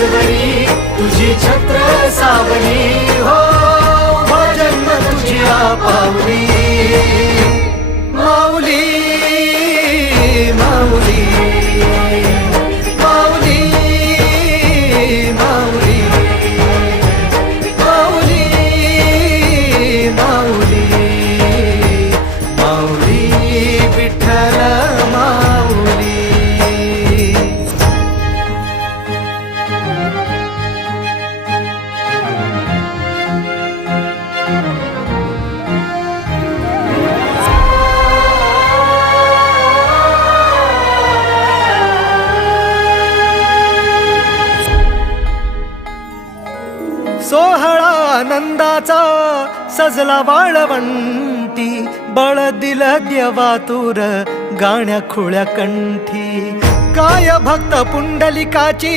राजवरी तुझी छत्र सावली हो जन्म तुझ्या पावली माऊली माऊली माऊली माऊली माऊली माऊली माऊली विठ्ठल माऊली सोहळा आनंदाचा सजला वाळवंटी बळ दिलं देवातुर गाण्या खुळ्या कंठी काय भक्त पुंडलिकाची